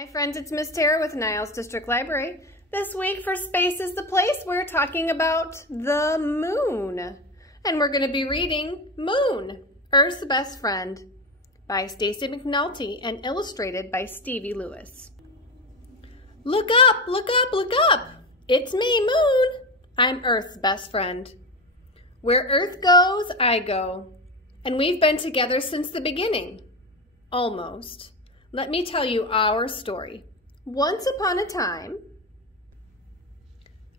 Hi friends, it's Miss Tara with Niles District Library. This week for Space is the Place, we're talking about the moon. And we're going to be reading Moon, Earth's Best Friend by Stacey McNulty and illustrated by Stevie Lewis. Look up, look up, look up! It's me, Moon! I'm Earth's best friend. Where Earth goes, I go. And we've been together since the beginning. Almost. Let me tell you our story. Once upon a time,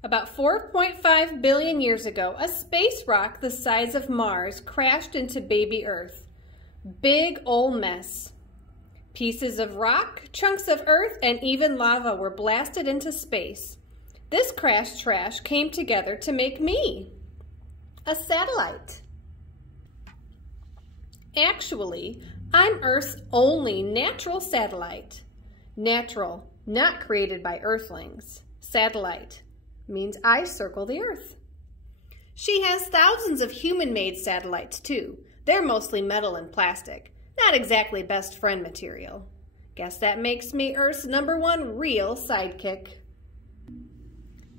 about 4.5 billion years ago, a space rock the size of Mars crashed into baby Earth. Big ol' mess. Pieces of rock, chunks of earth, and even lava were blasted into space. This crashed trash came together to make me, a satellite. Actually, I'm Earth's only natural satellite. Natural, not created by Earthlings. Satellite means I circle the Earth. She has thousands of human-made satellites too. They're mostly metal and plastic, not exactly best friend material. Guess that makes me Earth's #1 real sidekick.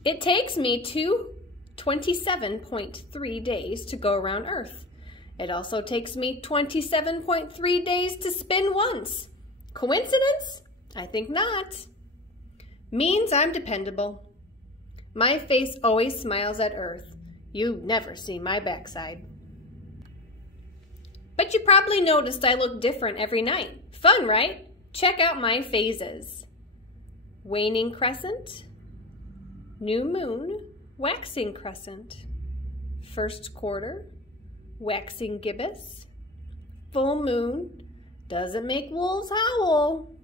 It takes me 27.3 days to go around Earth. It also takes me 27.3 days to spin once. Coincidence? I think not. Means I'm dependable. My face always smiles at Earth. You never see my backside. But you probably noticed I look different every night. Fun, right? Check out my phases. Waning crescent, new moon, waxing crescent, first quarter, waxing gibbous, full moon, doesn't make wolves howl,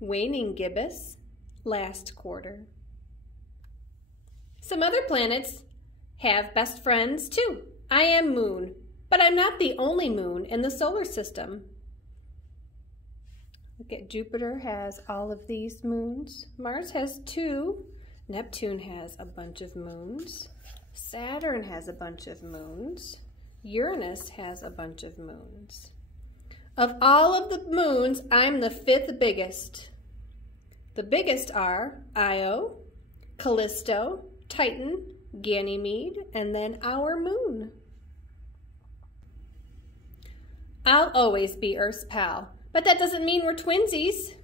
waning gibbous, last quarter. Some other planets have best friends too. I am Moon, but I'm not the only moon in the solar system. Look at Jupiter has all of these moons. Mars has 2. Neptune has a bunch of moons. Saturn has a bunch of moons. Uranus has a bunch of moons. Of all of the moons, I'm the 5th biggest. The biggest are Io, Callisto, Titan, Ganymede, and then our moon. I'll always be Earth's pal, but that doesn't mean we're twinsies.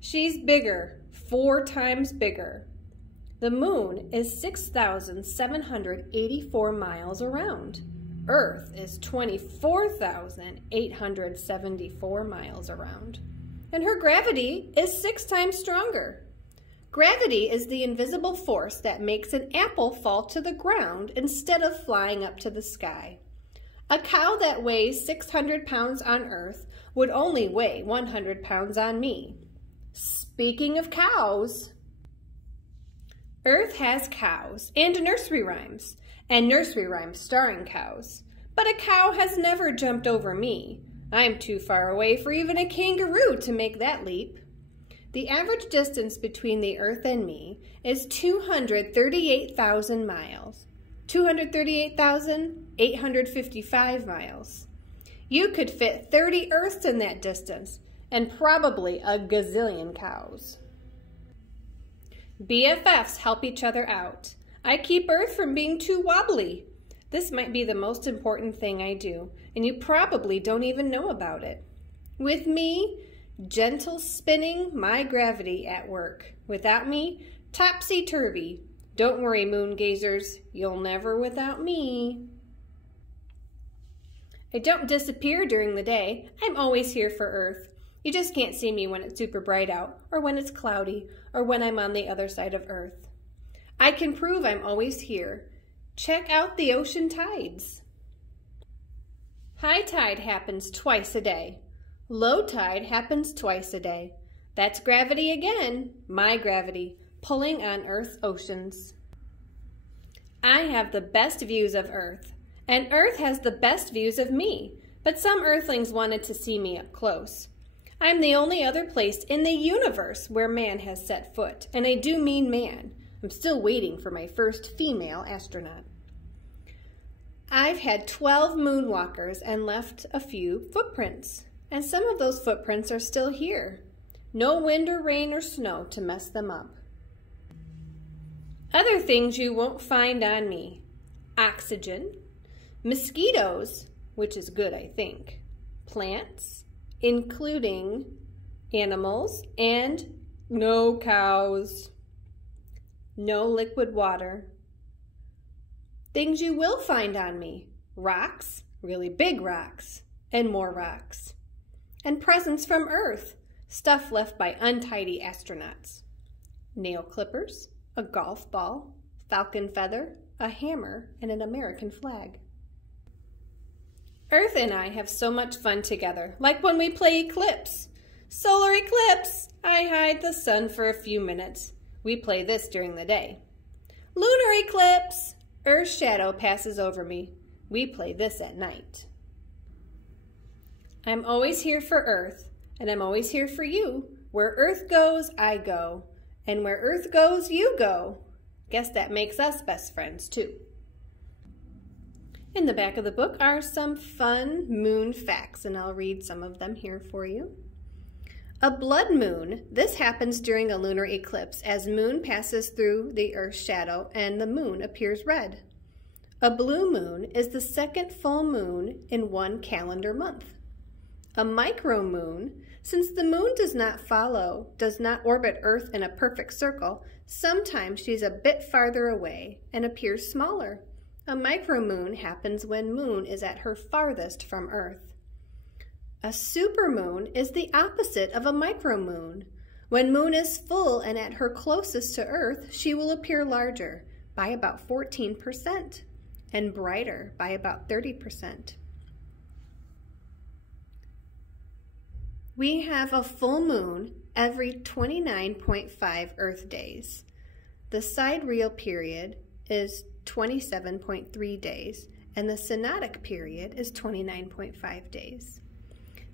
She's bigger, 4 times bigger. The moon is 6,784 miles around. Earth is 24,874 miles around. And her gravity is 6 times stronger. Gravity is the invisible force that makes an apple fall to the ground instead of flying up to the sky. A cow that weighs 600 pounds on Earth would only weigh 100 pounds on me. Speaking of cows, Earth has cows and nursery rhymes starring cows. But a cow has never jumped over me. I'm too far away for even a kangaroo to make that leap. The average distance between the Earth and me is 238,000 miles. 238,855 miles. You could fit 30 Earths in that distance, and probably a gazillion cows. BFFs help each other out. I keep Earth from being too wobbly. This might be the most important thing I do, and you probably don't even know about it. With me, gentle spinning my gravity at work. Without me, topsy-turvy. Don't worry, moon gazers, you'll never without me. I don't disappear during the day. I'm always here for Earth. You just can't see me when it's super bright out, or when it's cloudy, or when I'm on the other side of Earth. I can prove I'm always here. Check out the ocean tides. High tide happens twice a day. Low tide happens twice a day. That's gravity again, my gravity, pulling on Earth's oceans. I have the best views of Earth, and Earth has the best views of me, but some Earthlings wanted to see me up close. I'm the only other place in the universe where man has set foot, and I do mean man. I'm still waiting for my first female astronaut. I've had 12 moonwalkers and left a few footprints, and some of those footprints are still here. No wind or rain or snow to mess them up. Other things you won't find on me: oxygen, mosquitoes, which is good, I think, plants, including animals, and no cows, no liquid water. Things you will find on me: rocks, really big rocks, and more rocks, and presents from Earth, stuff left by untidy astronauts, nail clippers, a golf ball, falcon feather, a hammer, and an American flag. Earth and I have so much fun together, like when we play eclipse. Solar eclipse! I hide the sun for a few minutes. We play this during the day. Lunar eclipse! Earth's shadow passes over me. We play this at night. I'm always here for Earth, and I'm always here for you. Where Earth goes, I go. And where Earth goes, you go. Guess that makes us best friends, too. In the back of the book are some fun moon facts, and I'll read some of them here for you. A blood moon. This happens during a lunar eclipse as moon passes through the Earth's shadow and the moon appears red. A blue moon is the second full moon in one calendar month. A micromoon. Since the moon does not orbit Earth in a perfect circle, sometimes she's a bit farther away and appears smaller. A micromoon happens when moon is at her farthest from Earth. A supermoon is the opposite of a micromoon. When moon is full and at her closest to Earth, she will appear larger by about 14% and brighter by about 30%. We have a full moon every 29.5 Earth days. The sidereal period is 27.3 days, and the synodic period is 29.5 days.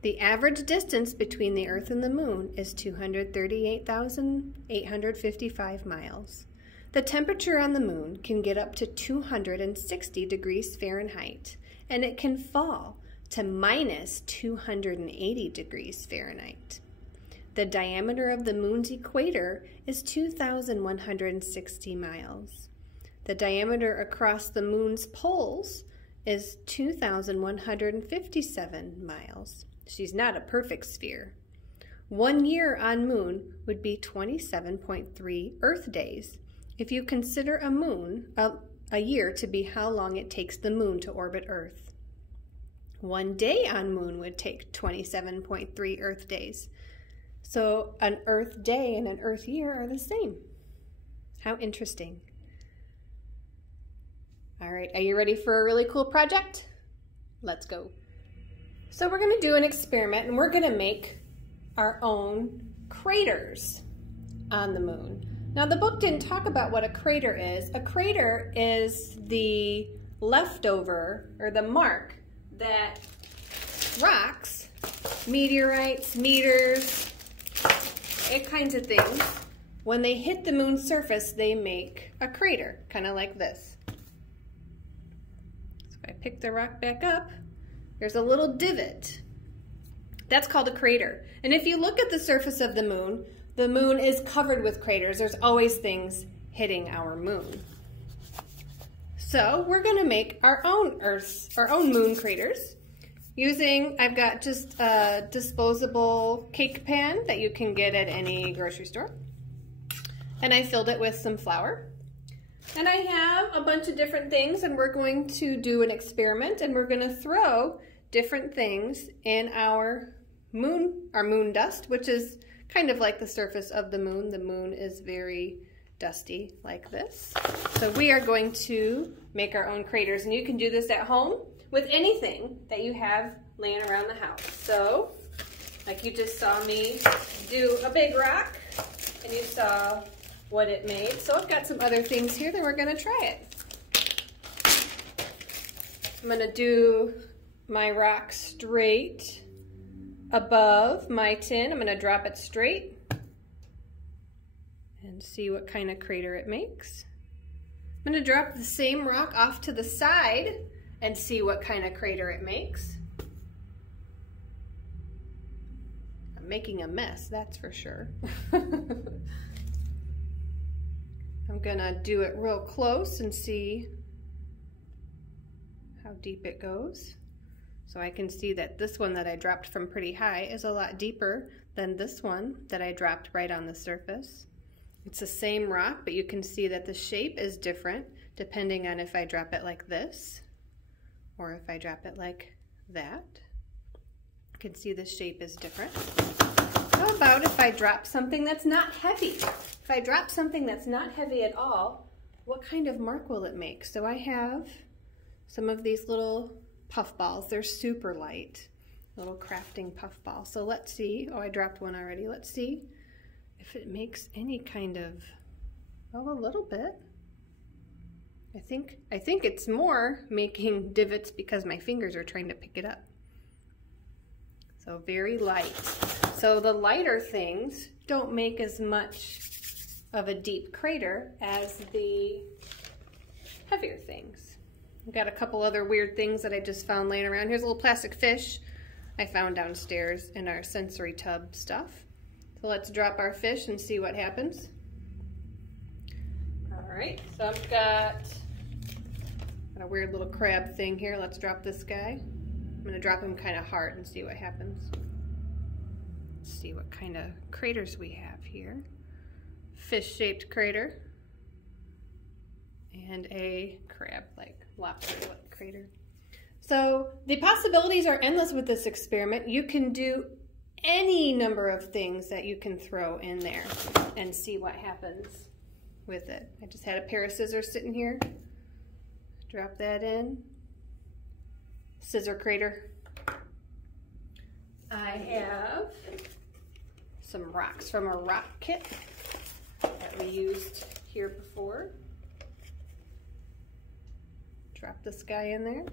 The average distance between the Earth and the moon is 238,855 miles. The temperature on the moon can get up to 260 degrees Fahrenheit, and it can fall to minus 280 degrees Fahrenheit. The diameter of the moon's equator is 2,160 miles. The diameter across the moon's poles is 2,157 miles. She's not a perfect sphere. 1 year on moon would be 27.3 Earth days, if you consider a year to be how long it takes the moon to orbit Earth. 1 day on moon would take 27.3 Earth days. So an Earth day and an Earth year are the same. How interesting. All right, are you ready for a really cool project? Let's go. So we're going to do an experiment, and we're going to make our own craters on the moon. Now, the book didn't talk about what a crater is. A crater is the leftover, or the mark, that rocks, meteorites, meteors, all kinds of things, when they hit the moon's surface, they make a crater, kind of like this. So if I pick the rock back up, there's a little divot. That's called a crater. And if you look at the surface of the moon is covered with craters. There's always things hitting our moon. So we're going to make our own moon craters using, I've got just a disposable cake pan that you can get at any grocery store. And I filled it with some flour. And I have a bunch of different things, and we're going to do an experiment, and we're going to throw different things in our moon dust, which is kind of like the surface of the moon. The moon is very dusty like this. So we are going to make our own craters, and you can do this at home with anything that you have laying around the house. So, like you just saw me do a big rock, and you saw what it made. So I've got some other things here, then we're gonna try it. I'm gonna do my rock straight above my tin. I'm gonna drop it straight and see what kind of crater it makes. I'm gonna drop the same rock off to the side and see what kind of crater it makes. A making a mess, that's for sure. I'm gonna do it real close and see how deep it goes. So I can see that this one that I dropped from pretty high is a lot deeper than this one that I dropped right on the surface. It's the same rock, but you can see that the shape is different depending on if I drop it like this or if I drop it like that. You can see the shape is different. How about if I drop something that's not heavy? If I drop something that's not heavy at all, what kind of mark will it make? So I have some of these little puff balls. They're super light, little crafting puff balls. So let's see. Oh, I dropped one already. Let's see if it makes any kind of, oh, a little bit. I think it's more making divots because my fingers are trying to pick it up. So very light. So the lighter things don't make as much of a deep crater as the heavier things. I've got a couple other weird things that I just found laying around. Here's a little plastic fish I found downstairs in our sensory tub stuff. So let's drop our fish and see what happens. All right, so I've got a weird little crab thing here. Let's drop this guy. I'm gonna drop him kind of hard and see what happens. Let's see what kind of craters we have here. Fish-shaped crater and a crab-like, lobster-like crater. So the possibilities are endless with this experiment. You can do any number of things that you can throw in there and see what happens with it. I just had a pair of scissors sitting here. Drop that in. Scissor crater. I have some rocks from a rock kit that we used here before. Drop this guy in there.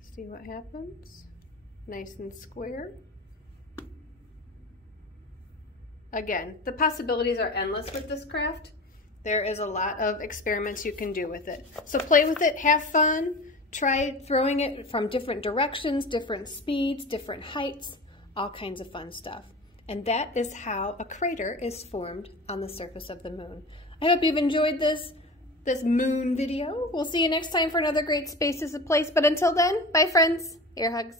See what happens. Nice and square. Again, the possibilities are endless with this craft. There is a lot of experiments you can do with it. So play with it, have fun, try throwing it from different directions, different speeds, different heights, all kinds of fun stuff. And that is how a crater is formed on the surface of the moon. I hope you've enjoyed this moon video. We'll see you next time for another great Space is a Place, but until then, bye friends, air hugs.